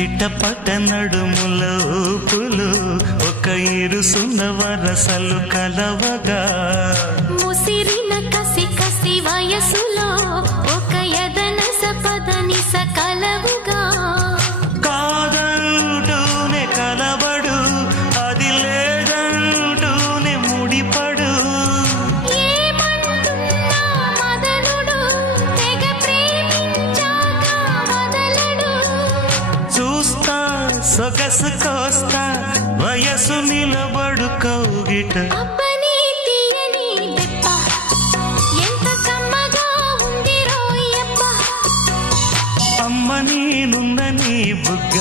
చిట్టపట నడుముల ఊపులు ఒక ఇరుసున్న వరసలు కలవగా ముసిరిన కసి కసి వయసులో ఒక యదన సపదని సకలవుగా కాదంటూనే కలబడు అది లేదంటూనే ముడిపడు ఏమంటున్నా మదనుడు తెగ ప్రేమించాక వదలడు చూస్తా సొగసు కోస్తా వయసు నిలబడు కౌగిట అబ్బని తీయని దెబ్బ ఎంత కమ్మగా ఉంది రోయప్ప అమ్మ నేనున్న నీ బుగ్గ